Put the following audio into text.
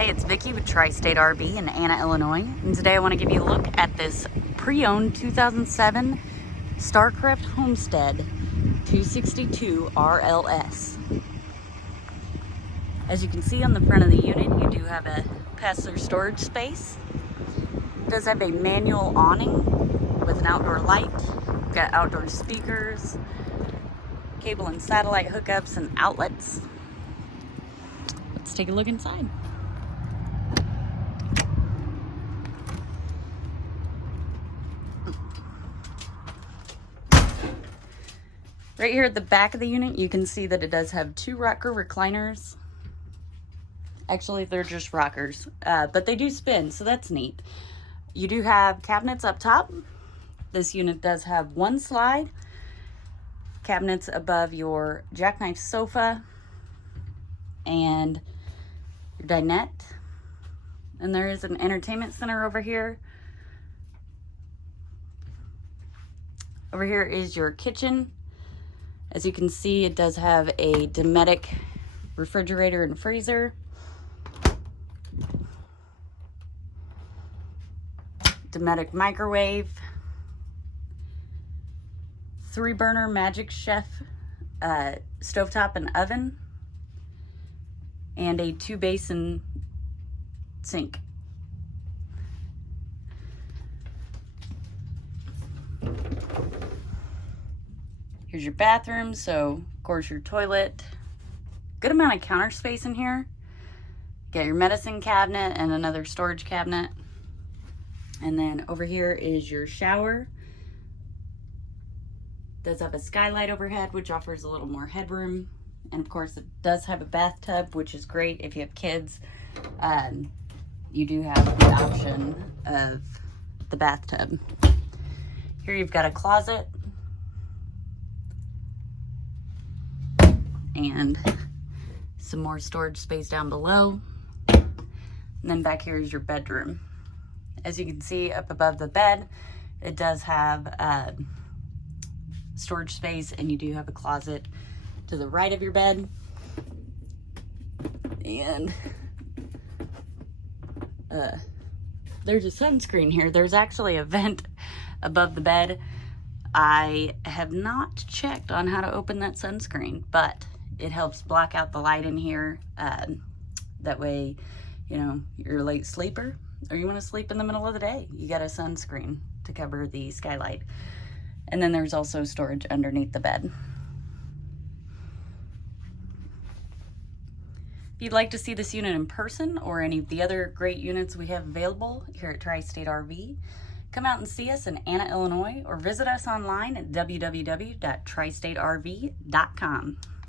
Hey, it's Vicki with Tri-State RV in Anna, Illinois, and today I want to give you a look at this pre-owned 2007 Starcraft Homestead 262 RLS. As you can see on the front of the unit, you do have a pass-through storage space. It does have a manual awning with an outdoor light. You've got outdoor speakers, cable and satellite hookups and outlets. Let's take a look inside. Right here at the back of the unit, you can see that it does have two rocker recliners. Actually, they're just rockers, but they do spin, so that's neat. You do have cabinets up top. This unit does have one slide, cabinets above your jackknife sofa, and your dinette. And there is an entertainment center over here. Over here is your kitchen. As you can see, it does have a Dynamax refrigerator and freezer. Dynamax microwave. 3-burner Magic Chef stovetop and oven. And a 2-basin sink. Here's your bathroom, so of course your toilet. Good amount of counter space in here. Got your medicine cabinet and another storage cabinet. And then over here is your shower. Does have a skylight overhead, which offers a little more headroom. And of course it does have a bathtub, which is great if you have kids. You do have the option of the bathtub. Here you've got a closet. And some more storage space down below. And then back here is your bedroom. As you can see up above the bed, it does have storage space, and you do have a closet to the right of your bed. And there's a sunscreen here. There's actually a vent above the bed. I have not checked on how to open that sunscreen, but it helps block out the light in here. That way, you know, you're a late sleeper or you want to sleep in the middle of the day, you got a sunscreen to cover the skylight. And then there's also storage underneath the bed. If you'd like to see this unit in person or any of the other great units we have available here at Tri-State RV, come out and see us in Anna, Illinois, or visit us online at www.tristaterv.com.